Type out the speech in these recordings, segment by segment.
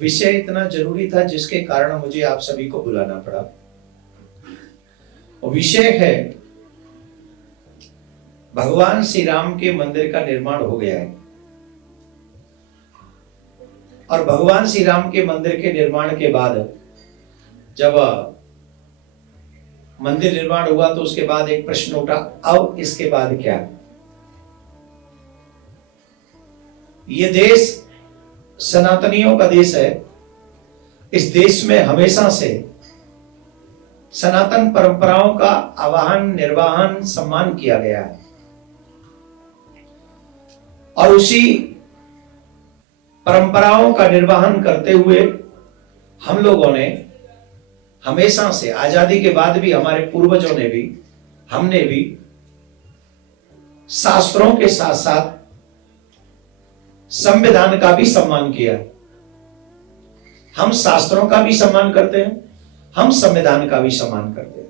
विषय इतना जरूरी था जिसके कारण मुझे आप सभी को बुलाना पड़ा। विषय है भगवान श्री राम के मंदिर का निर्माण हो गया है और भगवान श्री राम के मंदिर के निर्माण के बाद जब मंदिर निर्माण हुआ तो उसके बाद एक प्रश्न उठा, अब इसके बाद क्या? ये देश सनातनियों का देश है। इस देश में हमेशा से सनातन परंपराओं का आवाहन, निर्वाहन, सम्मान किया गया है और उसी परंपराओं का निर्वाहन करते हुए हम लोगों ने हमेशा से, आजादी के बाद भी हमारे पूर्वजों ने भी, हमने भी शास्त्रों के साथ साथ संविधान का भी सम्मान किया। हम शास्त्रों का भी सम्मान करते हैं, हम संविधान का भी सम्मान करते हैं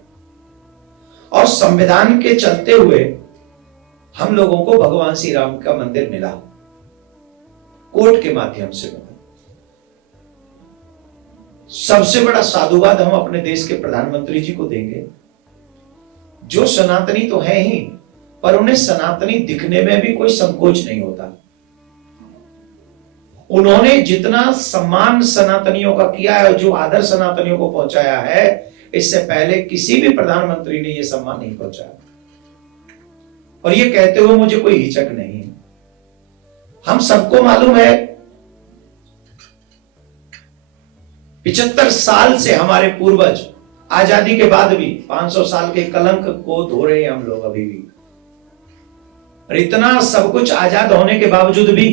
और संविधान के चलते हुए हम लोगों को भगवान श्री राम का मंदिर मिला, कोर्ट के माध्यम से मिला। सबसे बड़ा साधुवाद हम अपने देश के प्रधानमंत्री जी को देंगे, जो सनातनी तो है ही, पर उन्हें सनातनी दिखने में भी कोई संकोच नहीं होता। उन्होंने जितना सम्मान सनातनियों का किया है और जो आदर सनातनियों को पहुंचाया है, इससे पहले किसी भी प्रधानमंत्री ने यह सम्मान नहीं पहुंचाया। और ये कहते हुए मुझे कोई हिचक नहीं। हम सबको मालूम है 75 साल से हमारे पूर्वज आजादी के बाद भी 500 साल के कलंक को धो रहे हैं हम लोग अभी भी। और इतना सब कुछ आजाद होने के बावजूद भी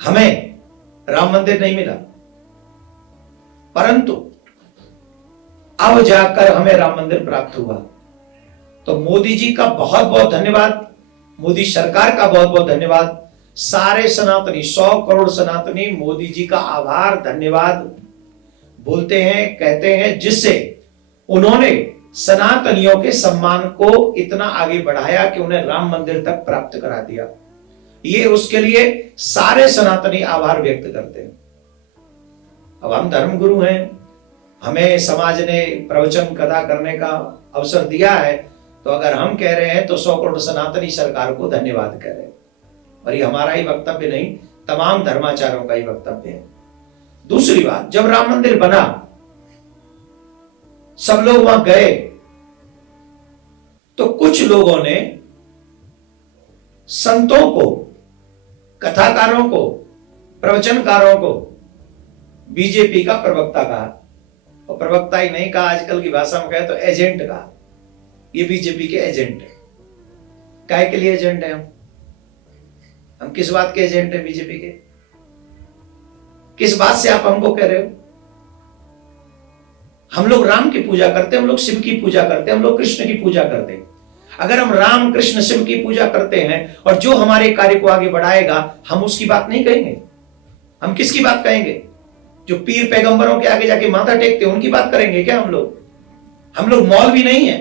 हमें राम मंदिर नहीं मिला, परंतु अब जाकर हमें राम मंदिर प्राप्त हुआ। तो मोदी जी का बहुत बहुत धन्यवाद, मोदी सरकार का बहुत बहुत धन्यवाद। सारे सनातनी, 100 करोड़ सनातनी मोदी जी का आभार, धन्यवाद बोलते हैं, कहते हैं, जिससे उन्होंने सनातनियों के सम्मान को इतना आगे बढ़ाया कि उन्हें राम मंदिर तक प्राप्त करा दिया। ये उसके लिए सारे सनातनी आभार व्यक्त करते हैं। अब हम धर्मगुरु हैं, हमें समाज ने प्रवचन कथा करने का अवसर दिया है, तो अगर हम कह रहे हैं तो 100 करोड़ सनातनी सरकार को धन्यवाद कह रहे हैं। और ये हमारा ही वक्तव्य नहीं, तमाम धर्माचार्यों का ही वक्तव्य है। दूसरी बात, जब राम मंदिर बना सब लोग वहां गए तो कुछ लोगों ने संतों को, कथाकारों को, प्रवचनकारों को बीजेपी का प्रवक्ता कहा। और प्रवक्ता ही नहीं कहा, आजकल की भाषा में कहे तो एजेंट कहा। ये बीजेपी के एजेंट है। काहे के लिए एजेंट है? हम किस बात के एजेंट है बीजेपी के? किस बात से आप हमको कह रहे हो? हम लोग राम की पूजा करते हैं, हम लोग शिव की पूजा करते हैं, हम लोग कृष्ण की पूजा करते हैं। अगर हम राम, कृष्ण, शिव की पूजा करते हैं और जो हमारे कार्य को आगे बढ़ाएगा, हम उसकी बात नहीं कहेंगे। हम किसकी बात कहेंगे? जो पीर पैगंबरों के आगे जाके माथा टेकते हैं, उनकी बात करेंगे क्या हम लोग? हम लोग मौलवी नहीं है,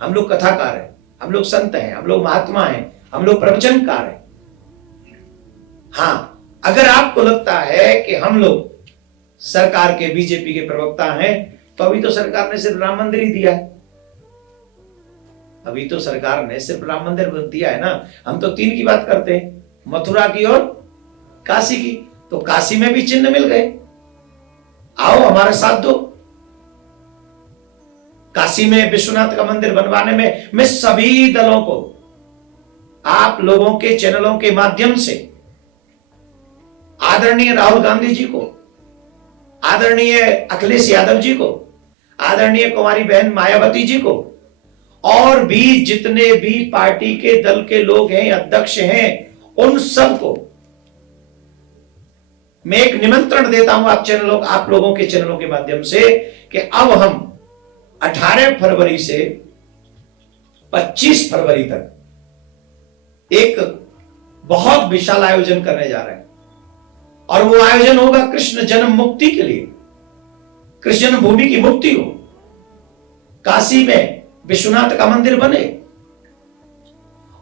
हम लोग कथाकार हैं, हम लोग संत हैं, हम लोग महात्मा हैं, हम लोग प्रवचनकार हैं। हाँ, अगर आपको लगता है कि हम लोग सरकार के, बीजेपी के प्रवक्ता हैं, तो अभी तो सरकार ने सिर्फ राम मंदिर ही दिया है। अभी तो सरकार ने सिर्फ राम मंदिर दिया है ना। हम तो 3 की बात करते हैं, मथुरा की और काशी की। तो काशी में भी चिन्ह मिल गए, आओ हमारे साथ दो। काशी में विश्वनाथ का मंदिर बनवाने में मैं सभी दलों को, आप लोगों के चैनलों के माध्यम से, आदरणीय राहुल गांधी जी को, आदरणीय अखिलेश यादव जी को, आदरणीय कुमारी बहन मायावती जी को, और भी जितने भी पार्टी के दल के लोग हैं, अध्यक्ष हैं, उन सबको मैं एक निमंत्रण देता हूं आप लोगों के चैनलों के माध्यम से कि अब हम 18 फरवरी से 25 फरवरी तक एक बहुत विशाल आयोजन करने जा रहे हैं। और वो आयोजन होगा कृष्ण जन्म मुक्ति के लिए, कृष्ण जन्मभूमि की मुक्ति हो, काशी में विश्वनाथ का मंदिर बने।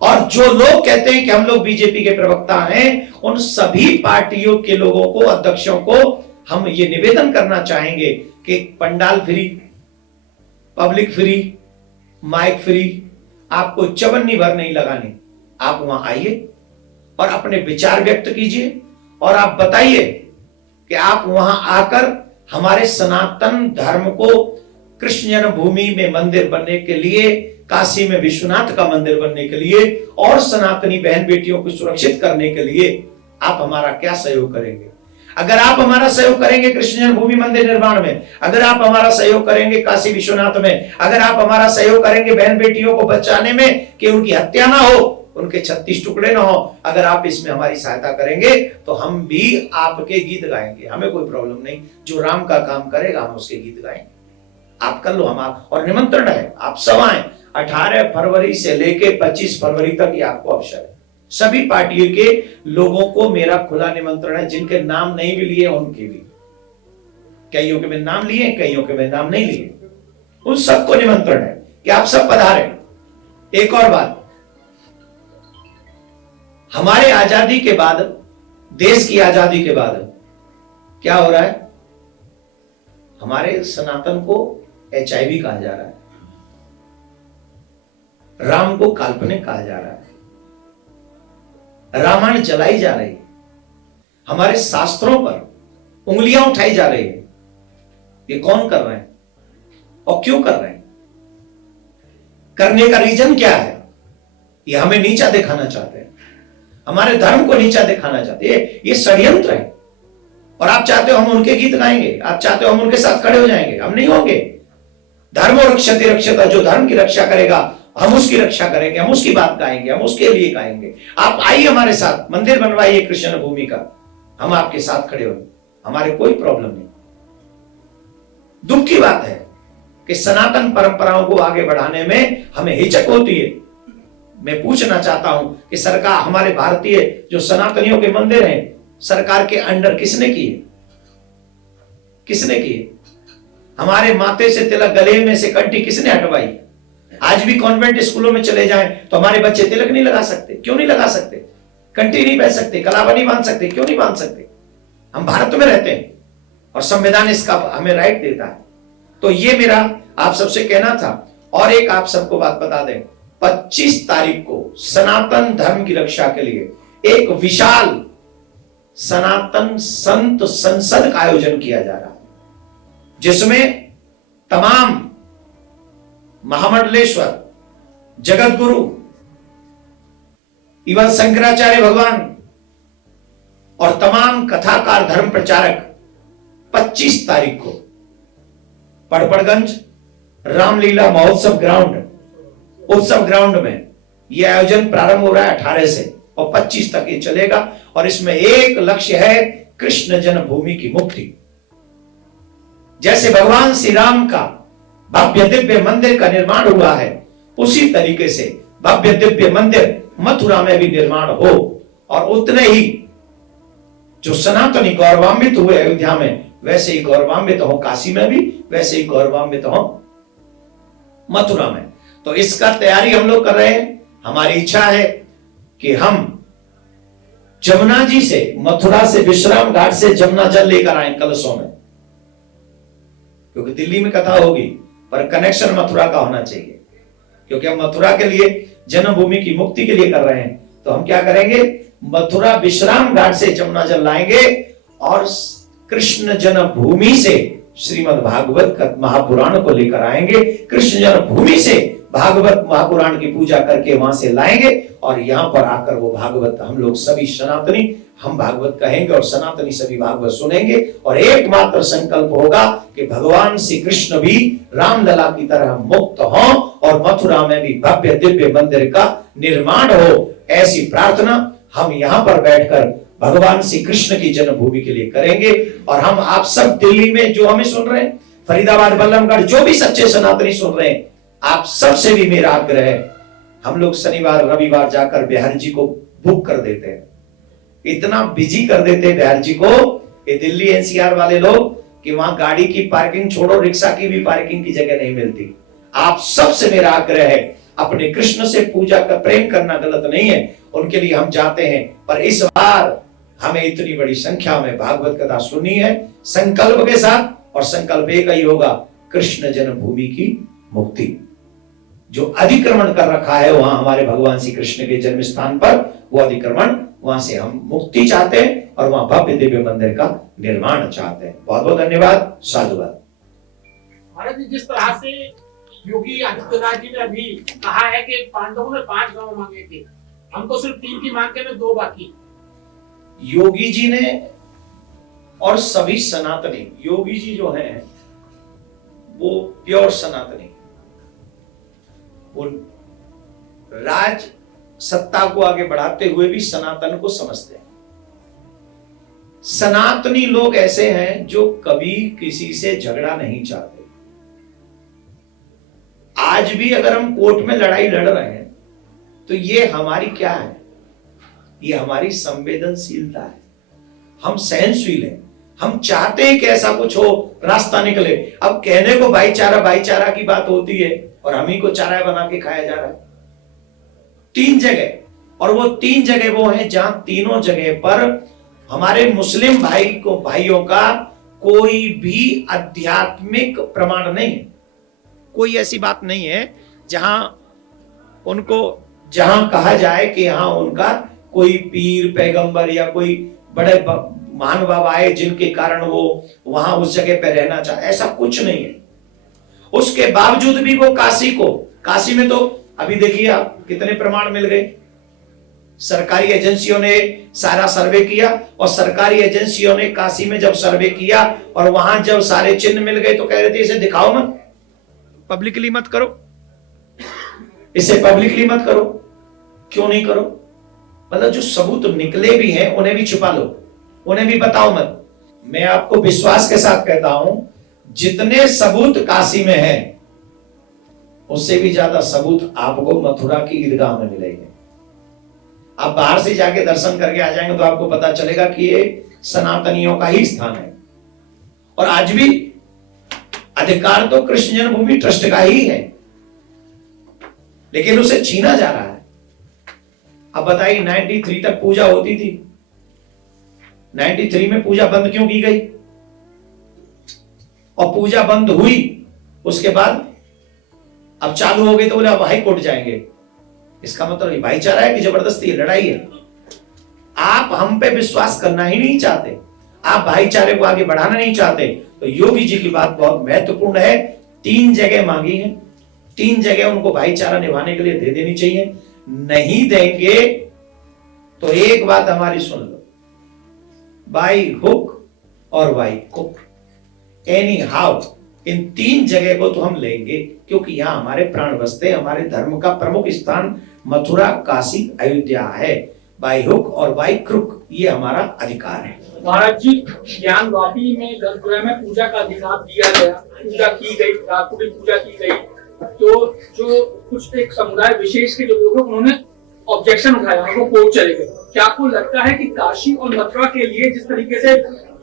और और जो लोग कहते हैं कि हम लोग बीजेपी के प्रवक्ता हैं, उन सभी पार्टियों के लोगों को, अध्यक्षों को हम ये निवेदन करना चाहेंगे कि pandal free, public free, mic free, आपको चवन्नी भर नहीं लगानी। आप वहां आइए और अपने विचार व्यक्त कीजिए और आप बताइए कि आप वहां आकर हमारे सनातन धर्म को कृष्ण जन्मभूमि में मंदिर बनने के लिए, काशी में विश्वनाथ का मंदिर बनने के लिए और सनातनी बहन बेटियों को सुरक्षित करने के लिए आप हमारा क्या सहयोग करेंगे। अगर आप हमारा सहयोग करेंगे कृष्ण जन्मभूमि मंदिर निर्माण में, अगर आप हमारा सहयोग करेंगे काशी विश्वनाथ में, अगर आप हमारा सहयोग करेंगे बहन बेटियों को बचाने में कि उनकी हत्या ना हो, उनके 36 टुकड़े ना हो, अगर आप इसमें हमारी सहायता करेंगे तो हम भी आपके गीत गाएंगे, हमें कोई प्रॉब्लम नहीं। जो राम का काम करेगा हम उसके गीत गाएंगे। आप कर लो, हम आप, और निमंत्रण है, आप सब आए। 18 फरवरी से लेके 25 फरवरी तक ये आपको अवसर है। सभी पार्टियों के लोगों को मेरा खुला निमंत्रण है, जिनके नाम नहीं भी लिए उनके भी, कईयों के मैं नाम लिए, कईयों के मैं नाम नहीं लिए, उन सबको निमंत्रण है कि आप सब पधारें। एक और बात, हमारे आजादी के बाद, देश की आजादी के बाद क्या हो रहा है, हमारे सनातन को HIV कहा जा रहा है, राम को काल्पनिक कहा जा रहा है, रामायण जलाई जा रही है, हमारे शास्त्रों पर उंगलियां उठाई जा रही है। ये कौन कर रहे हैं और क्यों कर रहे हैं? करने का रीजन क्या है? ये हमें नीचा दिखाना चाहते हैं, हमारे धर्म को नीचा दिखाना चाहते हैं। ये षड्यंत्र है। और आप चाहते हो हम उनके गीत गाएंगे, आप चाहते हो हम उनके साथ खड़े हो जाएंगे, हम नहीं होंगे। धर्म रक्षति रक्षता, जो धर्म की रक्षा करेगा हम उसकी रक्षा करेंगे, हम उसकी बात गाएंगे, हम उसके लिए गाएंगे। आप आइए हमारे साथ, मंदिर बनवाइए कृष्ण भूमि का, हम आपके साथ खड़े होंगे, हमारे कोई प्रॉब्लम नहीं। दुख की बात है कि सनातन परंपराओं को आगे बढ़ाने में हमें हिचक होती है। मैं पूछना चाहता हूं कि सरकार, हमारे भारतीय जो सनातनियों के मंदिर हैं, सरकार के अंडर किसने किए? किसने किए? हमारे माथे से तिलक, गले में से कंठी किसने हटवाई? आज भी कॉन्वेंट स्कूलों में चले जाएं तो हमारे बच्चे तिलक नहीं लगा सकते। क्यों नहीं लगा सकते? कंठी नहीं पहन सकते, कलावा नहीं बांध सकते। क्यों नहीं बांध सकते? हम भारत में रहते हैं और संविधान इसका हमें राइट देता है। तो ये मेरा आप सबसे कहना था। और एक आप सबको बात बता दें, 25 तारीख को सनातन धर्म की रक्षा के लिए एक विशाल सनातन संत संसद का आयोजन किया जा रहा है, जिसमें तमाम महामंडलेश्वर, जगत गुरु, इवन शंकराचार्य भगवान और तमाम कथाकार, धर्म प्रचारक 25 तारीख को पड़पड़गंज रामलीला महोत्सव ग्राउंड, उत्सव ग्राउंड में यह आयोजन प्रारंभ हो रहा है 18 से और 25 तक ये चलेगा। और इसमें एक लक्ष्य है, कृष्ण जन्मभूमि की मुक्ति। जैसे भगवान श्री राम का भव्य दिव्य मंदिर का निर्माण हुआ है, उसी तरीके से भव्य दिव्य मंदिर मथुरा में भी निर्माण हो। और उतने ही जो सनातनी गौरवान्वित हुए अयोध्या में, वैसे ही गौरवान्वित हो काशी में भी, वैसे ही गौरवान्वित हो मथुरा में। तो इसका तैयारी हम लोग कर रहे हैं। हमारी इच्छा है कि हम जमुना जी से, मथुरा से, विश्राम घाट से जमुना जल लेकर आए कलशों में, क्योंकि दिल्ली में कथा होगी पर कनेक्शन मथुरा का होना चाहिए। क्योंकि हम मथुरा के लिए, जन्मभूमि की मुक्ति के लिए कर रहे हैं, तो हम क्या करेंगे, मथुरा विश्राम घाट से जमुना जल लाएंगे और कृष्ण जन्मभूमि से श्रीमद् भागवत का महापुराण को लेकर आएंगे। कृष्ण जन्मभूमि से भागवत महापुराण की पूजा करके वहां से लाएंगे और यहां पर आकर वो भागवत हम लोग सभी सनातनी, हम भागवत कहेंगे और सनातनी सभी भागवत सुनेंगे। और एकमात्र संकल्प होगा कि भगवान श्री कृष्ण भी रामलला की तरह मुक्त हों और मथुरा में भी भव्य दिव्य मंदिर का निर्माण हो। ऐसी प्रार्थना हम यहाँ पर बैठकर भगवान श्री कृष्ण की जन्मभूमि के लिए करेंगे। और हम आप सब दिल्ली में जो हमें सुन रहे हैं, फरीदाबाद, बल्लभगढ़, जो भी सच्चे सनातनी सुन रहे हैं, आप सबसे भी मेरा आग्रह है, हम लोग शनिवार रविवार जाकर बिहारी जी को बुक कर देते हैं, इतना बिजी कर देते हैं बिहार जी को, ये दिल्ली एनसीआर वाले लोग, कि वहां गाड़ी की पार्किंग छोड़ो, रिक्शा की भी पार्किंग की जगह नहीं मिलती। आप सबसे मेरा आग्रह है, अपने कृष्ण से पूजा का प्रेम करना गलत नहीं है, उनके लिए हम जाते हैं। पर इस बार हमें इतनी बड़ी संख्या में भागवत कथा सुननी है संकल्प के साथ, और संकल्प एक ही होगा, कृष्ण जन्मभूमि की मुक्ति। जो अतिक्रमण कर रखा है वहां हमारे भगवान श्री कृष्ण के जन्म स्थान पर, वो अतिक्रमण, वहां से हम मुक्ति चाहते हैं और वहां भव्य दिव्य मंदिर का निर्माण चाहते हैं। बहुत बहुत धन्यवाद, साधुवाद। महाराज जी, जिस तरह से योगी आदित्यनाथ जी ने अभी कहा है कि पांडवों ने 5 गांव मांगे थे, हमको सिर्फ 3 की मांग के 2 बाकी। योगी जी ने और सभी सनातनी, योगी जी जो हैं वो प्योर सनातनी, वो राज सत्ता को आगे बढ़ाते हुए भी सनातन को समझते हैं। सनातनी लोग ऐसे हैं जो कभी किसी से झगड़ा नहीं चाहते। आज भी अगर हम कोर्ट में लड़ाई लड़ रहे हैं तो ये हमारी क्या है, ये हमारी संवेदनशीलता है। हम सहनशील हैं, हम चाहते हैं कि ऐसा कुछ हो, रास्ता निकले। अब कहने को भाईचारा भाईचारा की बात होती है और हम ही को चारा बना के खाया जा रहा है 3 जगह, और वो 3 जगह वो है जहां तीनों जगह पर हमारे मुस्लिम भाइयों का कोई भी आध्यात्मिक प्रमाण नहीं है। कोई ऐसी बात नहीं है जहां कहा जाए कि यहां उनका कोई पीर पैगंबर या कोई बड़े महान बाबा आए जिनके कारण वो वहां उस जगह पे रहना चाहे, ऐसा कुछ नहीं है। उसके बावजूद भी वो काशी में तो अभी देखिए आप कितने प्रमाण मिल गए। सरकारी एजेंसियों ने सारा सर्वे किया, और सरकारी एजेंसियों ने काशी में जब सर्वे किया और वहां जब सारे चिन्ह मिल गए तो कह रहे थे इसे दिखाओ मत, पब्लिकली मत करो, इसे पब्लिकली मत करो। क्यों नहीं करो? मतलब जो सबूत निकले भी हैं उन्हें भी छुपा लो, उन्हें भी बताओ मत। मैं आपको विश्वास के साथ कहता हूं, जितने सबूत काशी में हैं उससे भी ज्यादा सबूत आपको मथुरा की ईदगाह में मिलेंगे। आप बाहर से जाके दर्शन करके आ जाएंगे तो आपको पता चलेगा कि ये सनातनियों का ही स्थान है। और आज भी अधिकार तो कृष्ण जन्मभूमि ट्रस्ट का ही है, लेकिन उसे छीना जा रहा है। अब बताइए 93 तक पूजा होती थी, 93 में पूजा बंद क्यों की गई? और पूजा बंद हुई उसके बाद अब चालू हो गई तो बोले अब हाई कोर्ट जाएंगे। इसका मतलब भाईचारा है कि जबरदस्ती है, लड़ाई है? आप हम पे विश्वास करना ही नहीं चाहते, आप भाईचारे को आगे बढ़ाना नहीं चाहते। तो योगी जी की बात बहुत महत्वपूर्ण है। 3 जगह मांगी है, 3 जगह उनको भाईचारा निभाने के लिए दे देनी चाहिए। नहीं देंगे तो एक बात हमारी सुन लो, बाई हुक और by cook, any how in 3 जगह को तो हम लेंगे, क्योंकि यहां हमारे प्राण बसते, हमारे धर्म का प्रमुख स्थान मथुरा, काशी, अयोध्या है। बाई हुक और बाई क्रुक ये हमारा अधिकार है। महाराज जी, ज्ञान वापी में गर्भगृह में पूजा का अधिकार दिया गया, पूजा की गई, ठाकुर पूजा की गई, तो जो कुछ एक समुदाय विशेष के जो लोग हैं उन्होंने ऑब्जेक्शन उठाया, वो कोर्ट चले गए। क्या आपको लगता है कि काशी और मथुरा के लिए जिस तरीके से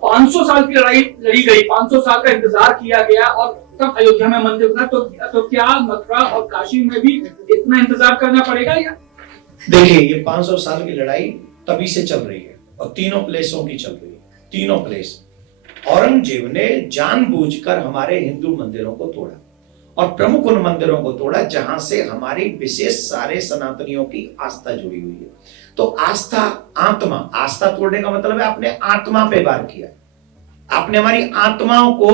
500 साल की लड़ाई लड़ी गई, 500 साल का इंतजार किया गया और तब अयोध्या में मंदिर बना, तो क्या मथुरा और काशी में भी इतना इंतजार करना पड़ेगा? या देखिए, ये 500 साल की लड़ाई तभी से चल रही है और तीनों प्लेसों की चल रही है। तीनों प्लेस औरंगजेब ने जानबूझकर हमारे हिंदू मंदिरों को तोड़ा, और प्रमुख उन मंदिरों को तोड़ा जहां से हमारी विशेष सारे सनातनियों की आस्था जुड़ी हुई है। तो आस्था तोड़ने का मतलब है आपने आत्मा पे वार किया, आपने हमारी आत्माओं को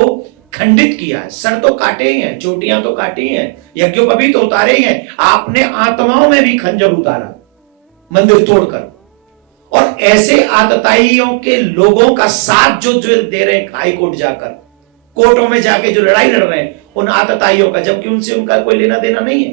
खंडित किया है। सर तो काटे ही हैं, चोटियां तो काटी हैं, यज्ञोपवीत तो उतारे ही हैं, आपने आत्माओं में भी खंजर उतारा मंदिर तोड़कर। और ऐसे आतताइयों के लोगों का साथ जो दे रहे हैं हाई कोर्ट जाकर, कोर्टों में जाके जो लड़ाई लड़ रहे हैं उन आतताइयों का, जबकि उनसे उनका कोई लेना देना नहीं है।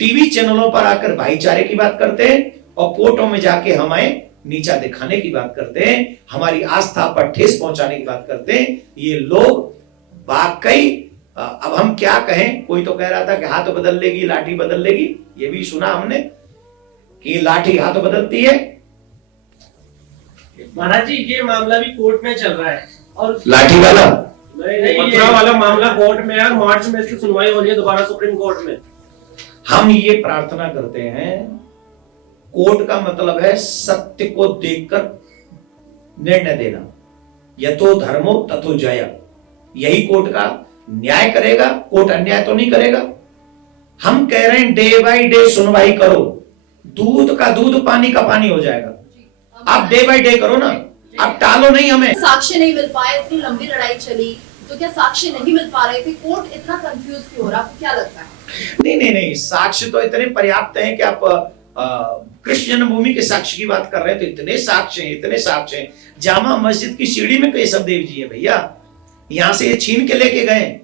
टीवी चैनलों पर आकर भाईचारे की बात करते हैं और कोर्टों में जाके हमें नीचा दिखाने की बात करते हैं, हमारी आस्था पर ठेस पहुंचाने की बात करते हैं। ये लोग वाकई, अब हम क्या कहें, कोई तो कह रहा था कि हाथ बदल लेगी लाठी बदल लेगी, ये भी सुना हमने कि लाठी हाथ बदलती है। महाराज जी, ये मामला भी कोर्ट में चल रहा है और लाठी वाला मथुरा वाला मामला कोर्ट में है और मार्च में इसकी सुनवाई हो रही है दोबारा सुप्रीम कोर्ट में। हम ये प्रार्थना करते हैं, कोर्ट का मतलब है सत्य को देखकर निर्णय देना। यतो धर्मो तथो जय, यही कोर्ट का न्याय करेगा। कोर्ट अन्याय तो नहीं करेगा। हम कह रहे हैं डे बाय डे सुनवाई करो, दूध का दूध पानी का पानी हो जाएगा। आप डे बाय डे करो ना, आप टालो नहीं हमें। साक्ष्य नहीं मिल पाए, इतनी लंबी लड़ाई चली, तो क्या साक्ष्य नहीं मिल पा रहे थे? कोर्ट इतना कंफ्यूज क्यों हो रहा, आपको क्या लगता है? नहीं, साक्ष्य तो इतने पर्याप्त हैं कि आप कृष्ण जन्मभूमि के साक्ष्य की बात कर रहे हैं तो इतने साक्ष्य हैं। जामा मस्जिद की सीढ़ी में केशव देव जी है भैया, यहां से ये छीन के लेके गए।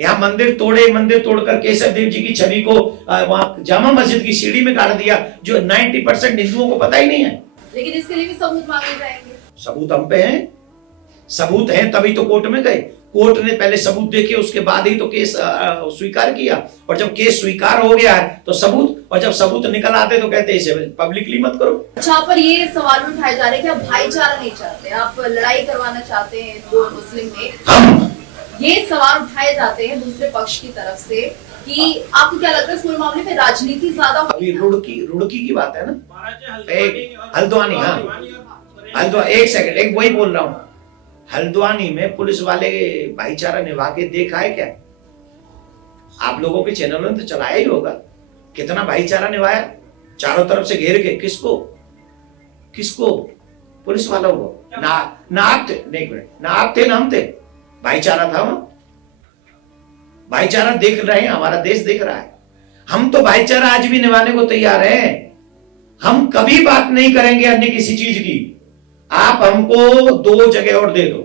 यहाँ मंदिर तोड़कर केशव देव जी की छवि को वहां जामा मस्जिद की सीढ़ी में गाड़ दिया, जो 90% हिंदुओं को पता ही नहीं है। लेकिन इसके लिए भी सबूत मांगे जाएंगे। सबूत हम पे हैं, सबूत हैं तभी तो कोर्ट में गए। कोर्ट ने पहले सबूत देखे, उसके बाद ही तो केस स्वीकार किया। और जब केस स्वीकार हो गया है तो सबूत, और जब सबूत निकल आते तो कहते इसे पब्लिकली मत करो। अच्छा, पर ये सवाल उठाए जा रहे हैं कि आप भाईचारा नहीं चाहते, आप लड़ाई करवाना चाहते हैं हिंदू और मुस्लिम में। हम ये सवाल उठाए जाते हैं दूसरे पक्ष की तरफ से कि आपको क्या लगता है इस पूरे मामले में राजनीति ज्यादा अभी रुड़की की बात है ना, महाराज हल्द्वानी, हाँ एक सेकंड, एक वही बोल रहा हूँ। हल्द्वानी में पुलिस वाले भाईचारा निभा के देखा है क्या? आप लोगों के चैनलों ने तो चलाया ही होगा, कितना भाईचारा निभाया चारों तरफ से घेर के। किसको? पुलिस वालों को। ना आप थे ना हम थे, भाईचारा था वहां। भाईचारा देख रहे हैं, हमारा देश देख रहा है। हम तो भाईचारा आज भी निभाने को तैयार हैं। हम कभी बात नहीं करेंगे अन्य किसी चीज की। आप हमको 2 जगह और दे दो,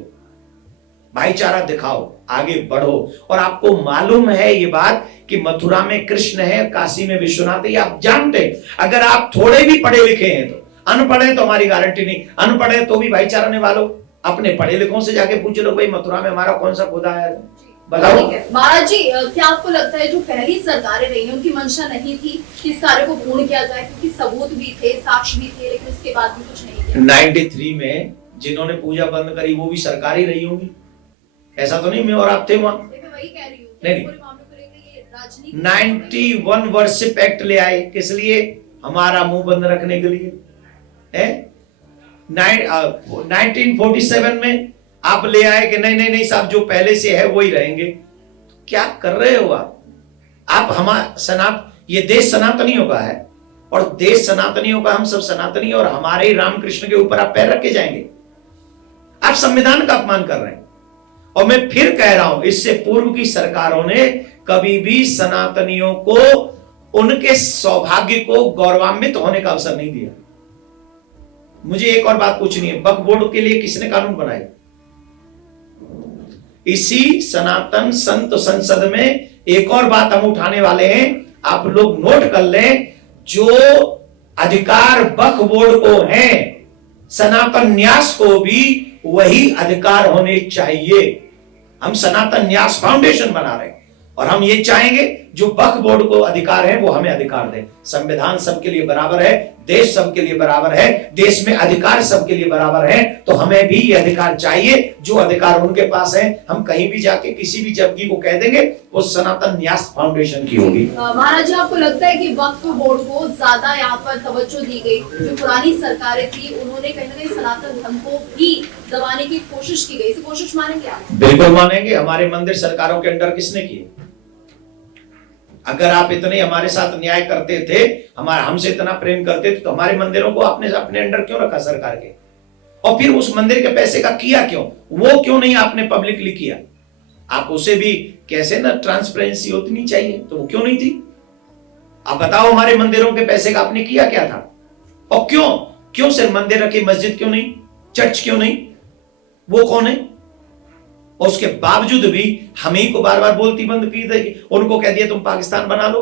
भाईचारा दिखाओ, आगे बढ़ो। और आपको मालूम है ये बात कि मथुरा में कृष्ण है, काशी में विश्वनाथ है, ये आप जानते हैं। अगर आप थोड़े भी पढ़े लिखे हैं तो, अनपढ़ है तो हमारी गारंटी नहीं, अनपढ़ है तो भी भाईचारा निभा लो। अपने पढ़े लिखों से जाके पूछ लो, भाई मथुरा में हमारा कौन सा खुदा है, बताओ। महाराज जी, क्या आपको लगता है जो पहली सरकारें रही उनकी मंशा नहीं थी कि इस कार्य को पूर्ण किया जाए, क्योंकि सबूत भी थे, साक्ष्य भी थे, लेकिन उसके बाद भी कुछ नहीं किया? 93 में जिन्होंने पूजा बंद करी वो भी सरकार ही रही होगी, ऐसा तो नहीं मैं और आप थे वहां। मैं वही कह रही हूँ, नहीं। पूरे मामले को लेकर ये राजनीति 91 वर्शिप एक्ट ले आए, किस लिए? हमारा मुंह बंद रखने के लिए है। 1947 में आप ले आए कि नहीं साहब, जो पहले से है वही रहेंगे। क्या कर रहे हो आप हमारा ये देश सनातनियों का है, और देश सनातनियों का, हम सब सनातनी, और हमारे ही रामकृष्ण के ऊपर आप पैर रख के जाएंगे। आप संविधान का अपमान कर रहे हैं। और मैं फिर कह रहा हूं, इससे पूर्व की सरकारों ने कभी भी सनातनियों को उनके सौभाग्य को गौरवान्वित होने का अवसर नहीं दिया। मुझे एक और बात पूछनी है, वक्फ बोर्ड के लिए किसने कानून बनाया? इसी सनातन संत संसद में एक और बात हम उठाने वाले हैं, आप लोग नोट कर लें। जो अधिकार वक्फ बोर्ड को है, सनातन न्यास को भी वही अधिकार होने चाहिए। हम सनातन न्यास फाउंडेशन बना रहे हैं और हम ये चाहेंगे जो वक्फ बोर्ड को अधिकार है वो हमें अधिकार दें। संविधान सबके लिए बराबर है, देश सबके लिए बराबर है, देश में अधिकार सबके लिए बराबर है, तो हमें भी ये अधिकार चाहिए। जो अधिकार उनके पास है, हम कहीं भी जाके किसी भी जबकि को कह देंगे, वो सनातन न्यास फाउंडेशन की होगी। महाराज जी, आपको लगता है कि वक्फ बोर्ड को ज्यादा यहाँ पर तवज्जो दी गई? जो पुरानी सरकारें थी उन्होंने कहीं ना कहीं सनातन धर्म को भी दबाने की कोशिश की गई, इसे कोशिश मानेंगे आप? बिल्कुल मानेंगे। हमारे मंदिर सरकारों के अंडर किसने किए? अगर आप इतने हमारे साथ न्याय करते थे, हमसे इतना प्रेम करते थे, तो हमारे मंदिरों को आपने अपने अंडर क्यों रखा सरकार के? और फिर उस मंदिर के पैसे का किया क्यों? वो क्यों नहीं आपने पब्लिकली किया? आप उसे भी कैसे ना ट्रांसपेरेंसी उतनी चाहिए, तो वो क्यों नहीं थी? आप बताओ, हमारे मंदिरों के पैसे का आपने किया क्या था? और क्यों सिर्फ मंदिर रखे, मस्जिद क्यों नहीं, चर्च क्यों नहीं? वो कौन है? और उसके बावजूद भी हम ही को बार बार बोलती बंद की थी, उनको कह दिया तुम पाकिस्तान बना लो।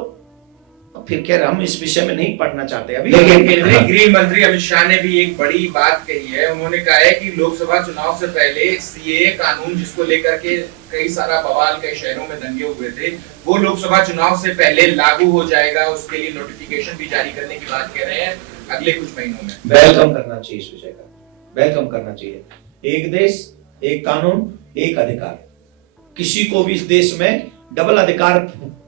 और फिर क्या, हम इस विषय में नहीं पढ़ना चाहते अभी। लेकिन केंद्रीय गृह मंत्री अमित शाह ने भी एक बड़ी बात कही है। उन्होंने कहा है कि लोकसभा चुनाव से पहले सीएए कानून, जिसको लेकर के कई सारा बवाल कई शहरों में दंगे हुए थे, वो लोकसभा चुनाव से पहले लागू हो जाएगा। उसके लिए नोटिफिकेशन भी जारी करने की बात कह रहे हैं अगले कुछ महीनों में। वेलकम करना चाहिए इस विषय का, वेलकम करना चाहिए। एक देश, एक कानून, एक अधिकार। किसी को भी इस देश में डबल अधिकार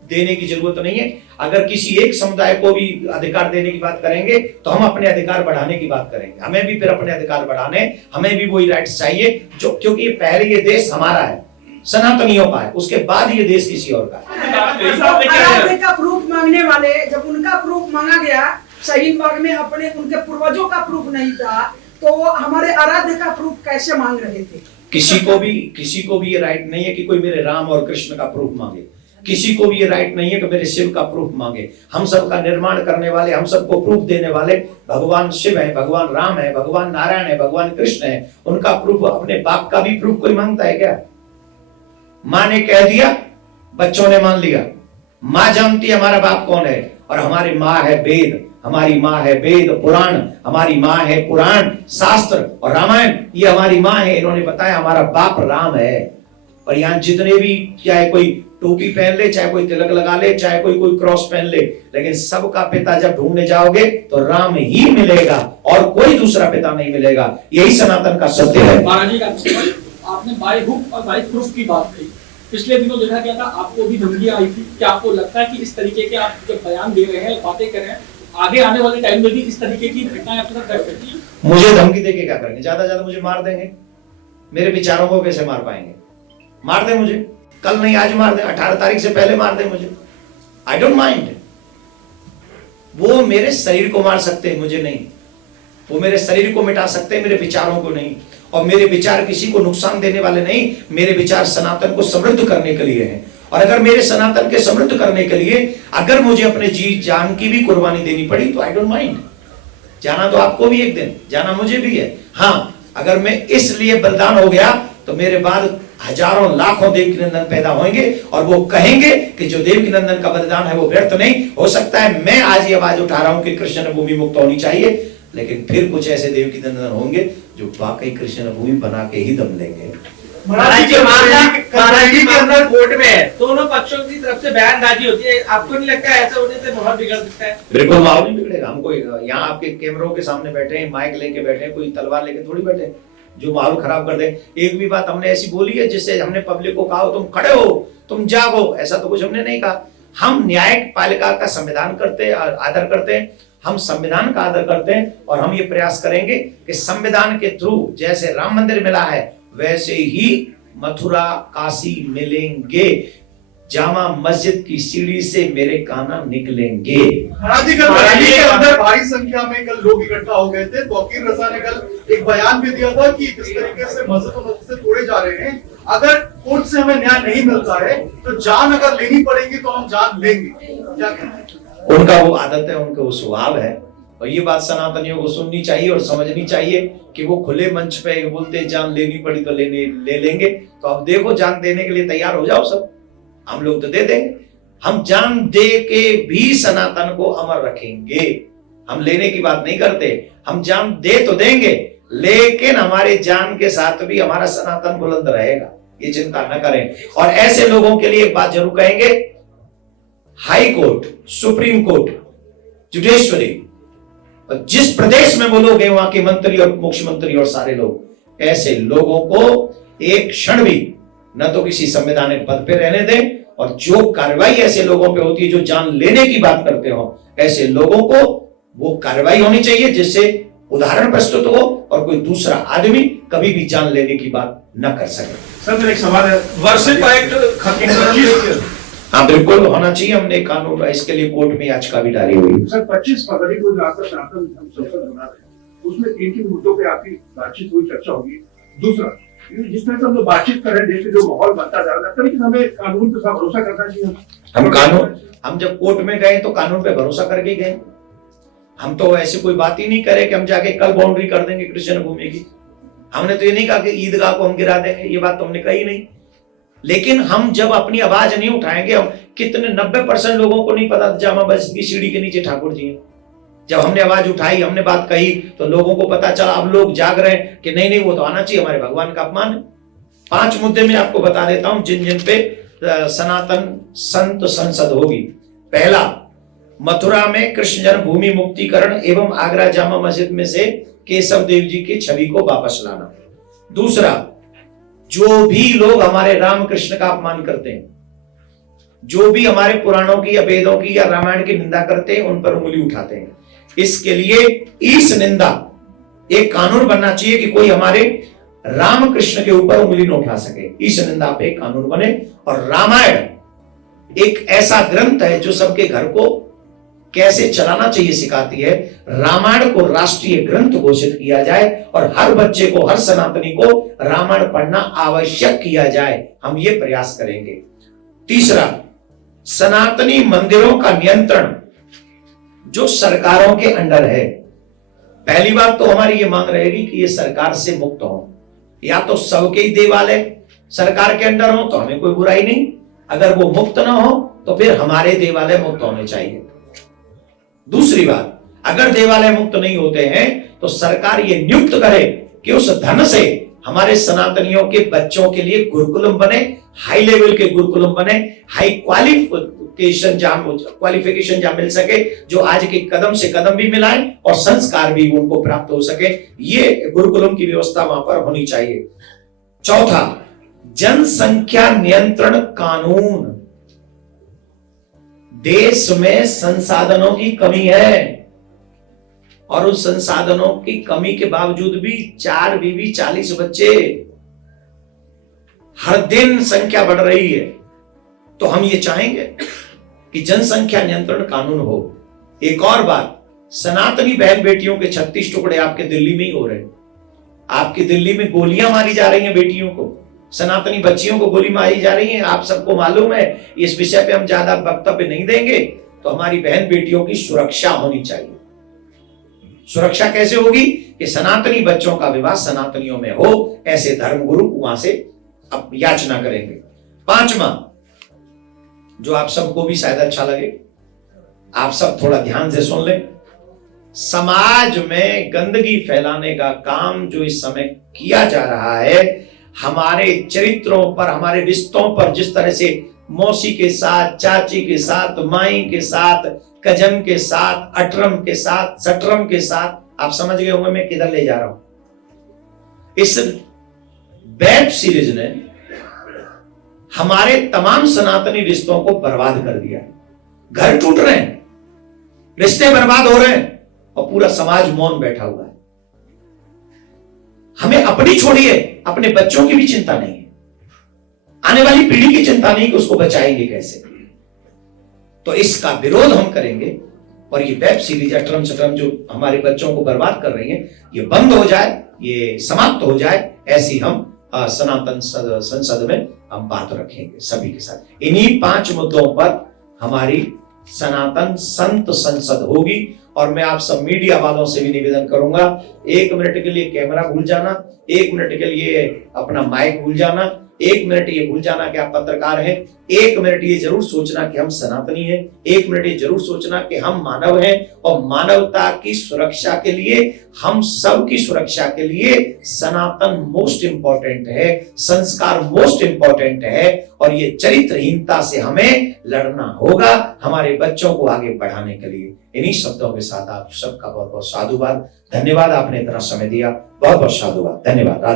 देने की जरूरत नहीं है। अगर किसी एक समुदाय को भी अधिकार देने की बात करेंगे तो हम अपने अधिकार बढ़ाने की बात करेंगे। हमें भी फिर अपने अधिकार बढ़ाने, हमें भी वही राइट्स चाहिए जो, क्योंकि पहले ये देश हमारा है, सनातनियों का है, उसके बाद ये देश किसी और का है। आराध्य का प्रूफ मांगने वाले, जब उनका प्रूफ मांगा गया शहीद बाग में, अपने उनके पूर्वजों का प्रूफ नहीं था, तो हमारे आराध्य का प्रूफ कैसे मांग रहे थे? किसी को भी ये राइट नहीं है कि कोई मेरे राम और कृष्ण का प्रूफ मांगे। किसी को भी ये राइट नहीं है कि मेरे शिव का प्रूफ मांगे। हम सबका निर्माण करने वाले, हम सबको प्रूफ देने वाले भगवान शिव है, भगवान राम है, भगवान नारायण है, भगवान कृष्ण है। उनका प्रूफ, अपने बाप का भी प्रूफ कोई मांगता है क्या? माँ ने कह दिया, बच्चों ने मान लिया। माँ जानती है हमारा बाप कौन है, और हमारी माँ है वेद, हमारी माँ है वेद पुराण, हमारी माँ है पुराण शास्त्र और रामायण, ये हमारी माँ है। इन्होंने बताया हमारा बाप राम है। और यहाँ जितने भी, चाहे कोई टोपी पहन ले, चाहे कोई तिलक लगा ले, चाहे कोई क्रॉस पहन ले, लेकिन सबका पिता जब ढूंढने जाओगे तो राम ही मिलेगा और कोई दूसरा पिता नहीं मिलेगा। यही सनातन का सत्य है। महाराज जी का आपने बाय हुक और बाय प्रूफ की बात कही। पिछले दिनों देखा गया था, आपको भी धमकी आई थी। क्या आपको लगता है कि इस तरीके के आप जब बयान दे रहे हैं, बातें कर रहे हैं, आगे आने वाले टाइम में भी इस तरीके की घटनाएं आपके साथ घट सकती हैं? मुझे धमकी देके क्या करेंगे? ज्यादा मुझे मार देंगे। मेरे विचारों को कैसे मार पाएंगे? मार दे मुझे, कल नहीं आज मार दे, 18 तारीख से पहले मार दे मुझे, आई डोंट माइंड। वो मेरे शरीर को मार सकते हैं, मुझे नहीं। वो मेरे शरीर को मिटा सकते हैं, मेरे विचारों को नहीं। और मेरे विचार किसी को नुकसान देने वाले नहीं, मेरे विचार सनातन को समृद्ध करने के लिए हैं। और अगर मेरे सनातन के समृद्ध करने के लिए अगर मुझे अपने जी जान की भी कुर्बानी देनी पड़ी तो आई डोंट माइंड। जाना तो आपको भी एक दिन, जाना मुझे भी है। हाँ, अगर मैं इसलिए बलिदान हो गया तो मेरे बाद हजारों लाखों देवकी नंदन पैदा होंगे और वो कहेंगे कि जो देवकी नंदन का बलिदान है वो व्यर्थ नहीं हो सकता है। मैं आज ये आवाज उठा रहा हूं कि कृष्ण भूमि मुक्त होनी चाहिए, लेकिन फिर कुछ ऐसे देवकी नंदन होंगे जो वाकई कृष्ण भूमि बना के ही दम लेंगे। महाराज जी के अंदर कोर्ट में है, दोनों पक्षों की तरफ से बयानबाजी होती है। आपको नहीं लगता ऐसा होने से माहौल बिगड़ सकता है? बिल्कुल माहौल नहीं बिगड़ेगा। हम कोई यहाँ आपके कैमरों के सामने बैठे हैं, माइक लेके बैठे हैं, कोई तलवार लेके थोड़ी बैठे जो माहौल खराब कर दे। एक भी बात हमने ऐसी बोली है जिससे हमने पब्लिक को कहा तुम खड़े हो, तुम जागो, ऐसा तो कुछ हमने नहीं कहा। हम न्यायिक पालिका का संविधान करते हैं, आदर करते हैं, हम संविधान का आदर करते हैं और हम ये प्रयास करेंगे कि संविधान के थ्रू जैसे राम मंदिर मिला है वैसे ही मथुरा काशी मिलेंगे। जामा मस्जिद की सीढ़ी से मेरे काना निकलेंगे। महाराज जी, कल रैली के अंदर भारी संख्या में कल लोग इकट्ठा हो गए थे। तौकीर रजा ने कल एक बयान भी दिया था कि जिस तरीके से मस्जिद से तोड़े जा रहे हैं, अगर कोर्ट से हमें न्याय नहीं मिलता है तो जान अगर लेनी पड़ेगी तो हम जान लेंगे। क्या कहते? उनका वो आदत है, उनका वो स्वभाव है और ये बात सनातनियों को सुननी चाहिए और समझनी चाहिए कि वो खुले मंच पे बोलते जान लेनी पड़ी तो ले लेंगे। तो अब देखो, जान देने के लिए तैयार हो जाओ सब, हम लोग तो दे देंगे। हम जान दे के भी सनातन को अमर रखेंगे। हम लेने की बात नहीं करते, हम जान दे तो देंगे, लेकिन हमारे जान के साथ भी हमारा सनातन बुलंद रहेगा, ये चिंता न करें। और ऐसे लोगों के लिए एक बात जरूर कहेंगे, high court, supreme court, judiciary, जिस प्रदेश में वो लोग हैं वहां के मंत्री और मुख्यमंत्री और सारे लोग, ऐसे लोगों को एक क्षण भी न तो किसी संवैधानिक पद पे रहने दें, और जो कार्रवाई ऐसे लोगों पे होती है जो जान लेने की बात करते हो, ऐसे लोगों को वो कार्रवाई होनी चाहिए जिससे उदाहरण प्रस्तुत हो और कोई दूसरा आदमी कभी भी जान लेने की बात न कर सके। सर, मेरा एक सवाल है, वर्षिप एक्ट खत्म। हाँ, बिल्कुल होना चाहिए। हमने कानून इसके लिए कोर्ट में याचिका भी डाली हुई। सर 25 फरवरी को जो आपका सनातन संसद बना रहे हैं उसमें 3 मुद्दों पे आपकी बातचीत हुई, चर्चा होगी। दूसरा, जिस तरह से हम लोग बातचीत कर रहे हैं, देश में जो माहौल बनता जा रहा है, हमें कानून पे भरोसा करना चाहिए। हम जब कोर्ट में गए तो कानून पे भरोसा करके गए। हम तो ऐसी कोई बात ही नहीं करे कि हम जाके कल बाउंड्री कर देंगे कृष्ण भूमि की। हमने तो ये नहीं कहा कि ईदगाह को हम गिरा देंगे, ये बात तो हमने कही नहीं। लेकिन हम जब अपनी आवाज नहीं उठाएंगे, हम कितने 90% लोगों को नहीं पता जामा मस्जिद की सीढ़ी के नीचे ठाकुर जी हैं। जब हमने आवाज उठाई, हमने बात कही, तो लोगों को पता चला। अब लोग जाग रहे हैं कि नहीं नहीं, वो तो आना चाहिए, हमारे भगवान का अपमान है। 5 मुद्दे में आपको बता देता हूं जिन जिन पे सनातन संत संसद होगी। पहला, मथुरा में कृष्ण जन्मभूमि मुक्तिकरण एवं आगरा जामा मस्जिद में से केशव देव जी की छवि को वापस लाना। दूसरा, जो भी लोग हमारे राम कृष्ण का अपमान करते हैं जो भी हमारे पुराणों की या वेदों की या रामायण की निंदा करते हैं उन पर उंगली उठाते हैं। इसके लिए ईश निंदा एक कानून बनना चाहिए कि कोई हमारे रामकृष्ण के ऊपर उंगली न उठा सके। ईश निंदा पे एक कानून बने। और रामायण एक ऐसा ग्रंथ है जो सबके घर को कैसे चलाना चाहिए सिखाती है। रामायण को राष्ट्रीय ग्रंथ घोषित किया जाए और हर बच्चे को, हर सनातनी को रामायण पढ़ना आवश्यक किया जाए। हम ये प्रयास करेंगे। तीसरा, सनातनी मंदिरों का नियंत्रण जो सरकारों के अंडर है। पहली बात तो हमारी ये मांग रहेगी कि ये सरकार से मुक्त हो। या तो सबके ही देवालय सरकार के अंडर हो तो हमें कोई बुराई नहीं, अगर वो मुक्त ना हो तो फिर हमारे देवालय मुक्त होने चाहिए। दूसरी बात, अगर देवालय मुक्त नहीं होते हैं तो सरकार ये नियुक्त करे कि उस धन से हमारे सनातनियों के बच्चों के लिए गुरुकुलम बने, हाई लेवल के गुरुकुलम बने, हाई क्वालिफिकेशन जहां मिल सके, जो आज के कदम से कदम भी मिलाएं और संस्कार भी उनको प्राप्त हो सके। ये गुरुकुलम की व्यवस्था वहां पर होनी चाहिए। चौथा, जनसंख्या नियंत्रण कानून। देश में संसाधनों की कमी है और उन संसाधनों की कमी के बावजूद भी 4 बीवी 40 बच्चे, हर दिन संख्या बढ़ रही है। तो हम ये चाहेंगे कि जनसंख्या नियंत्रण कानून हो। एक और बात, सनातनी बहन बेटियों के 36 टुकड़े आपके दिल्ली में ही हो रहे हैं। आपकी दिल्ली में गोलियां मारी जा रही हैं बेटियों को, सनातनी बच्चियों को गोली मारी जा रही है। आप सबको मालूम है। इस विषय पे हम ज्यादा वक्तव्य नहीं देंगे। तो हमारी बहन बेटियों की सुरक्षा होनी चाहिए। सुरक्षा कैसे होगी कि सनातनी बच्चों का विवाह सनातनियों में हो, ऐसे धर्मगुरु वहां से अब याचना करेंगे। पांचवा, जो आप सबको भी शायद अच्छा लगे, आप सब थोड़ा ध्यान से सुन लें। समाज में गंदगी फैलाने का काम जो इस समय किया जा रहा है, हमारे चरित्रों पर, हमारे रिश्तों पर, जिस तरह से मौसी के साथ, चाची के साथ, माई के साथ, कजन के साथ, अटरम के साथ, सटरम के साथ, आप समझ गए होंगे मैं किधर ले जा रहा हूं। इस वेब सीरीज ने हमारे तमाम सनातनी रिश्तों को बर्बाद कर दिया। घर टूट रहे हैं, रिश्ते बर्बाद हो रहे हैं और पूरा समाज मौन बैठा हुआ है। हमें अपनी छोड़िए, अपने बच्चों की भी चिंता नहीं है, आने वाली पीढ़ी की चिंता नहीं कि उसको बचाएंगे कैसे। तो इसका विरोध हम करेंगे और ये वेब सीरीज अटरम सटरम जो हमारे बच्चों को बर्बाद कर रही है, ये बंद हो जाए, ये समाप्त हो जाए। ऐसी हम सनातन संसद में हम बात रखेंगे सभी के साथ। इन्हीं 5 मुद्दों पर हमारी सनातन संत संसद होगी। और मैं आप सब मीडिया वालों से भी निवेदन करूंगा, 1 मिनट के लिए कैमरा भूल जाना, 1 मिनट के लिए अपना माइक भूल जाना, 1 मिनट ये भूल जाना कि आप पत्रकार हैं, 1 मिनट ये जरूर सोचना कि हम सनातनी हैं, 1 मिनट ये जरूर सोचना कि हम मानव हैं और मानवता की सुरक्षा के लिए, हम सब की सुरक्षा के लिए सनातन मोस्ट इंपॉर्टेंट है, संस्कार मोस्ट इंपॉर्टेंट है। और ये चरित्रहीनता से हमें लड़ना होगा हमारे बच्चों को आगे बढ़ाने के लिए। इन्हीं शब्दों के साथ आप सबका बहुत बहुत साधुवाद, धन्यवाद। आपने इतना समय दिया, बहुत बहुत साधुवाद, धन्यवाद। राधे।